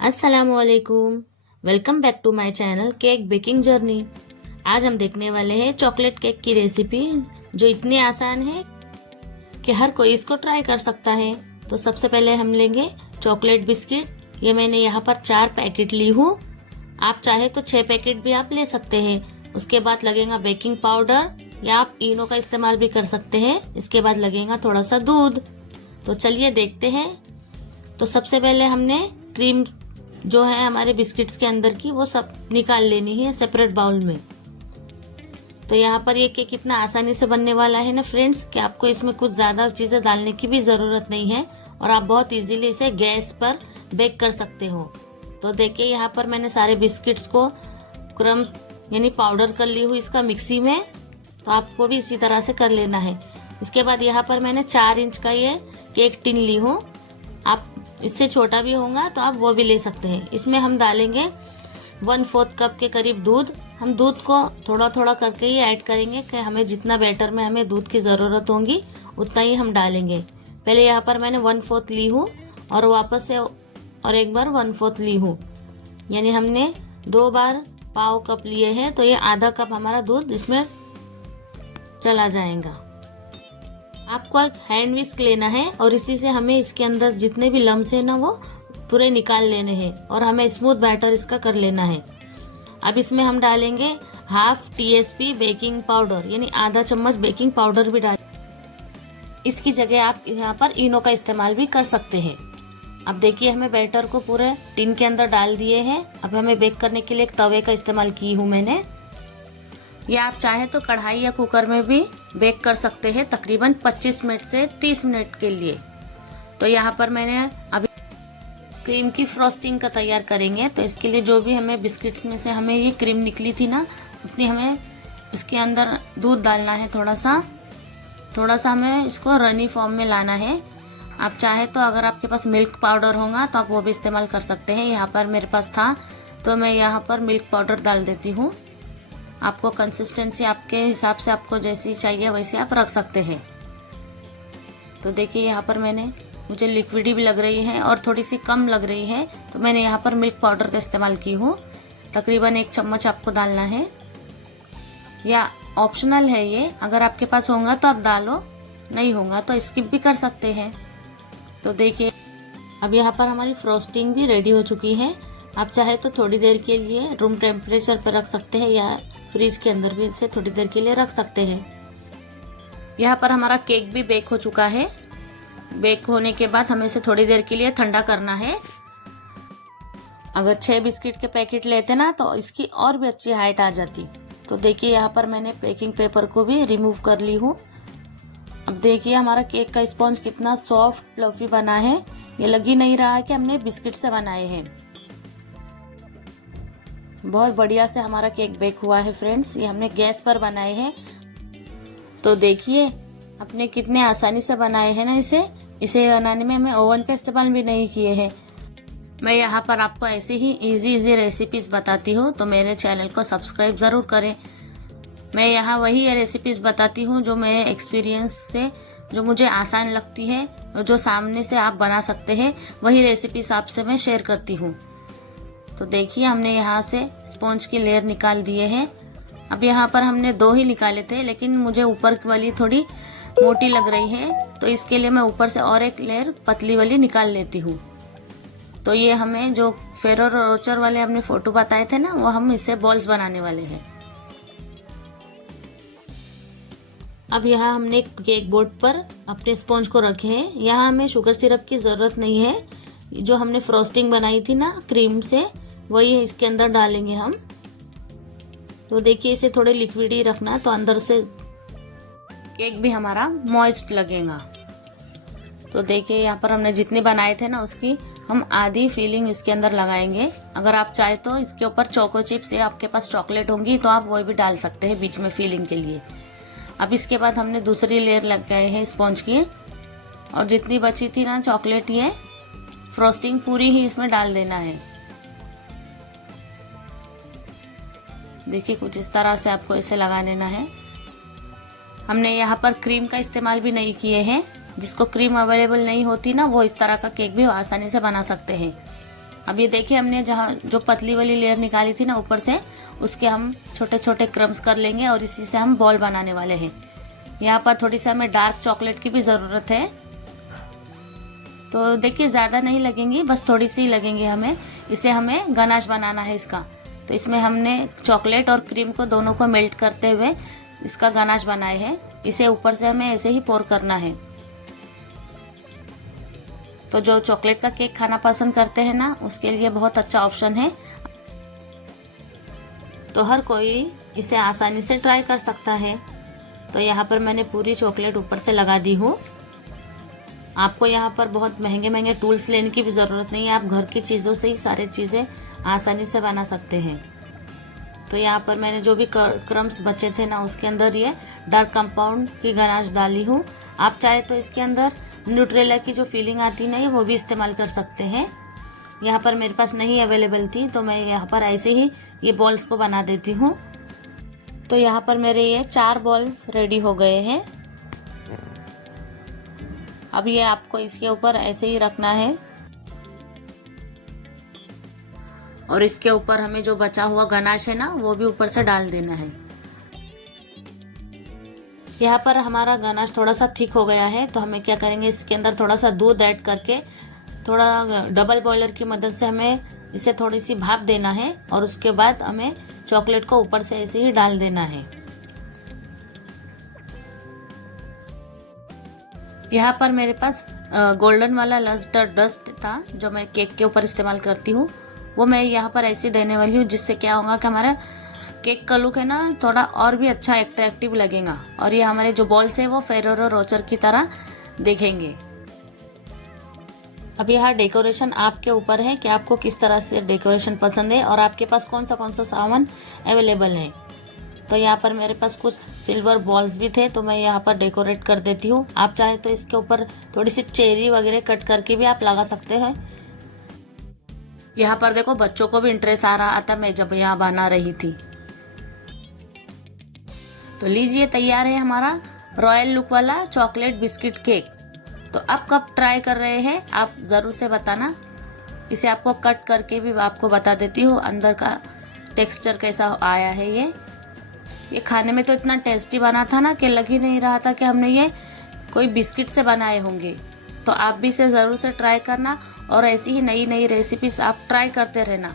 अस्सलामुअलैकुम। Welcome back to my channel cake baking journey. आज हम देखने वाले हैं चॉकलेट केक की रेसिपी जो इतनी आसान है कि हर कोई इसको ट्राई कर सकता है। तो सबसे पहले हम लेंगे चॉकलेट बिस्किट। ये मैंने यहाँ पर 4 पैकेट ली हूँ। आप चाहे तो 6 पैकेट भी आप ले सकते हैं। उसके बाद लगेगा बेकिंग पाउडर या आप इनो का इस्तेमाल भी कर सकते हैं। इसके बाद लगेगा थोड़ा सा दूध। तो चलिए देखते हैं। तो सबसे पहले हमने क्रीम जो है हमारे बिस्किट्स के अंदर की वो सब निकाल लेनी है सेपरेट बाउल में। तो यहाँ पर ये केक कितना आसानी से बनने वाला है ना फ्रेंड्स कि आपको इसमें कुछ ज़्यादा चीज़ें डालने की भी ज़रूरत नहीं है और आप बहुत इजीली इसे गैस पर बेक कर सकते हो। तो देखिए यहाँ पर मैंने सारे बिस्किट्स को क्रम्स यानी पाउडर कर ली हूँ इसका मिक्सी में। तो आपको भी इसी तरह से कर लेना है। इसके बाद यहाँ पर मैंने 4 इंच का ये केक टिन ली हूँ। आप इससे छोटा भी होगा तो आप वो भी ले सकते हैं। इसमें हम डालेंगे 1/4 कप के करीब दूध। हम दूध को थोड़ा थोड़ा करके ही ऐड करेंगे कि हमें जितना बैटर में हमें दूध की ज़रूरत होगी उतना ही हम डालेंगे। पहले यहाँ पर मैंने 1/4 ली हूँ और वापस से और एक बार 1/4 ली हूँ, यानी हमने 2 बार पाव कप लिए हैं। तो ये आधा कप हमारा दूध इसमें चला जाएगा। आपको एक हैंड विस्क लेना है और इसी से हमें इसके अंदर जितने भी लम्स है ना वो पूरे निकाल लेने हैं और हमें स्मूथ बैटर इसका कर लेना है। अब इसमें हम डालेंगे हाफ TSP बेकिंग पाउडर, यानी आधा चम्मच बेकिंग पाउडर भी डाल। इसकी जगह आप यहाँ पर इनो का इस्तेमाल भी कर सकते हैं। अब देखिए हमें बैटर को पूरे टिन के अंदर डाल दिए हैं। अब हमें बेक करने के लिए एक तवे का इस्तेमाल की हूँ मैंने, या आप चाहे तो कढ़ाई या कुकर में भी बेक कर सकते हैं तकरीबन 25 मिनट से 30 मिनट के लिए। तो यहाँ पर मैंने अभी क्रीम की फ्रॉस्टिंग का तैयार करेंगे। तो इसके लिए जो भी हमें बिस्किट्स में से हमें ये क्रीम निकली थी ना उतनी हमें इसके अंदर दूध डालना है। थोड़ा सा हमें इसको रनी फॉर्म में लाना है। आप चाहे तो अगर आपके पास मिल्क पाउडर होगा तो आप वो भी इस्तेमाल कर सकते हैं। यहाँ पर मेरे पास था तो मैं यहाँ पर मिल्क पाउडर डाल देती हूँ। आपको कंसिस्टेंसी आपके हिसाब से आपको जैसी चाहिए वैसे आप रख सकते हैं। तो देखिए यहाँ पर मुझे लिक्विडी भी लग रही है और थोड़ी सी कम लग रही है तो मैंने यहाँ पर मिल्क पाउडर का इस्तेमाल की हूँ। तकरीबन 1 चम्मच आपको डालना है, या ऑप्शनल है ये। अगर आपके पास होगा तो आप डालो, नहीं होगा तो स्किप भी कर सकते हैं। तो देखिए अब यहाँ पर हमारी फ्रोस्टिंग भी रेडी हो चुकी है। आप चाहे तो थोड़ी देर के लिए रूम टेम्परेचर पर रख सकते हैं या फ्रिज के अंदर भी इसे थोड़ी देर के लिए रख सकते हैं। यहाँ पर हमारा केक भी बेक हो चुका है। बेक होने के बाद हमें इसे थोड़ी देर के लिए ठंडा करना है। अगर 6 बिस्किट के पैकेट लेते ना तो इसकी और भी अच्छी हाइट आ जाती। तो देखिए यहाँ पर मैंने पैकिंग पेपर को भी रिमूव कर ली हूँ। अब देखिए हमारा केक का स्पॉन्ज कितना सॉफ्ट फ्लफी बना है। ये लग ही नहीं रहा है कि हमने बिस्किट से बनाए हैं। बहुत बढ़िया से हमारा केक बेक हुआ है फ्रेंड्स। ये हमने गैस पर बनाए हैं। तो देखिए अपने कितने आसानी से बनाए हैं ना। इसे बनाने में हमें ओवन का इस्तेमाल भी नहीं किए हैं। मैं यहाँ पर आपको ऐसे ही इजी रेसिपीज़ बताती हूँ, तो मेरे चैनल को सब्सक्राइब ज़रूर करें। मैं यहाँ वही रेसिपीज़ बताती हूँ जो मैं एक्सपीरियंस से, जो मुझे आसान लगती है और जो सामने से आप बना सकते हैं, वही रेसिपीज़ आपसे मैं शेयर करती हूँ। तो देखिए हमने यहाँ से स्पॉन्ज की लेयर निकाल दिए हैं। अब यहाँ पर हमने 2 ही निकाले थे, लेकिन मुझे ऊपर वाली थोड़ी मोटी लग रही है तो इसके लिए मैं ऊपर से और एक लेयर पतली वाली निकाल लेती हूँ। तो ये हमें जो फेरो रोचर वाले हमने फोटो बताए थे ना, वो हम इससे बॉल्स बनाने वाले हैं। अब यहाँ हमने केक बोर्ड पर अपने स्पॉन्ज को रखे हैं। यहाँ हमें शुगर सिरप की ज़रूरत नहीं है। जो हमने फ्रोस्टिंग बनाई थी ना क्रीम से, वही इसके अंदर डालेंगे हम। तो देखिए इसे थोड़े लिक्विड ही रखना तो अंदर से केक भी हमारा मॉइस्ट लगेगा। तो देखिए यहाँ पर हमने जितने बनाए थे ना उसकी हम आधी फीलिंग इसके अंदर लगाएंगे। अगर आप चाहे तो इसके ऊपर चोको चिप्स या आपके पास चॉकलेट होंगी तो आप वो भी डाल सकते हैं बीच में फीलिंग के लिए। अब इसके बाद हमने दूसरी लेयर लगाए हैं स्पॉन्ज की, और जितनी बची थी ना चॉकलेट, ये फ्रोस्टिंग पूरी ही इसमें डाल देना है। देखिए कुछ इस तरह से आपको इसे लगा देना है। हमने यहाँ पर क्रीम का इस्तेमाल भी नहीं किए हैं। जिसको क्रीम अवेलेबल नहीं होती ना, वो इस तरह का केक भी आसानी से बना सकते हैं। अब ये देखिए हमने जहाँ जो पतली वाली लेयर निकाली थी ना ऊपर से, उसके हम छोटे छोटे क्रम्स कर लेंगे और इसी से हम बॉल बनाने वाले हैं। यहाँ पर थोड़ी सी हमें डार्क चॉकलेट की भी ज़रूरत है। तो देखिए ज़्यादा नहीं लगेंगी, बस थोड़ी सी लगेंगी हमें। इसे हमें गनाश बनाना है इसका। तो इसमें हमने चॉकलेट और क्रीम को दोनों को मेल्ट करते हुए इसका गनाश बनाए हैं। इसे ऊपर से हमें ऐसे ही पोर करना है। तो जो चॉकलेट का केक खाना पसंद करते हैं ना, उसके लिए बहुत अच्छा ऑप्शन है। तो हर कोई इसे आसानी से ट्राई कर सकता है। तो यहाँ पर मैंने पूरी चॉकलेट ऊपर से लगा दी हूँ। आपको यहाँ पर बहुत महंगे महंगे टूल्स लेने की भी ज़रूरत नहीं है, आप घर की चीज़ों से ही सारी चीज़ें आसानी से बना सकते हैं। तो यहाँ पर मैंने जो भी क्रम्स बचे थे ना, उसके अंदर ये डार्क कंपाउंड की गनाश डाली हूँ। आप चाहे तो इसके अंदर न्यूट्रेला की जो फीलिंग आती है ना, वो भी इस्तेमाल कर सकते हैं। यहाँ पर मेरे पास नहीं अवेलेबल थी, तो मैं यहाँ पर ऐसे ही ये बॉल्स को बना देती हूँ। तो यहाँ पर मेरे ये 4 बॉल्स रेडी हो गए हैं। अब ये आपको इसके ऊपर ऐसे ही रखना है और इसके ऊपर हमें जो बचा हुआ गनाश है ना, वो भी ऊपर से डाल देना है। यहाँ पर हमारा गनाश थोड़ा सा थिक हो गया है, तो हमें क्या करेंगे, इसके अंदर थोड़ा सा दूध ऐड करके थोड़ा डबल बॉयलर की मदद से हमें इसे थोड़ी सी भाप देना है और उसके बाद हमें चॉकलेट को ऊपर से ऐसे ही डाल देना है। यहाँ पर मेरे पास गोल्डन वाला लस्टर डस्ट था, जो मैं केक के ऊपर इस्तेमाल करती हूँ। वो मैं यहाँ पर ऐसे देने वाली हूँ, जिससे क्या होगा कि हमारा केक का लुक है ना, थोड़ा और भी अच्छा अट्रैक्टिव लगेगा और ये हमारे जो बॉल्स है वो फेरेरो रोचर की तरह दिखेंगे। अब यहाँ डेकोरेशन आपके ऊपर है कि आपको किस तरह से डेकोरेशन पसंद है और आपके पास कौन सा सामान अवेलेबल है। तो यहाँ पर मेरे पास कुछ सिल्वर बॉल्स भी थे, तो मैं यहाँ पर डेकोरेट कर देती हूँ। आप चाहे तो इसके ऊपर थोड़ी सी चेरी वगैरह कट करके भी आप लगा सकते हैं। यहाँ पर देखो बच्चों को भी इंटरेस्ट आ रहा था मैं जब यहाँ बना रही थी। तो लीजिए तैयार है हमारा रॉयल लुक वाला चॉकलेट बिस्किट केक। तो अब कब ट्राई कर रहे हैं आप ज़रूर से बताना। इसे आपको कट करके भी आपको बता देती हूँ अंदर का टेक्सचर कैसा आया है। ये खाने में तो इतना टेस्टी बना था ना कि लग ही नहीं रहा था कि हमने ये कोई बिस्किट से बनाए होंगे। तो आप भी इसे ज़रूर से ट्राई करना और ऐसी ही नई नई रेसिपीज आप ट्राई करते रहना।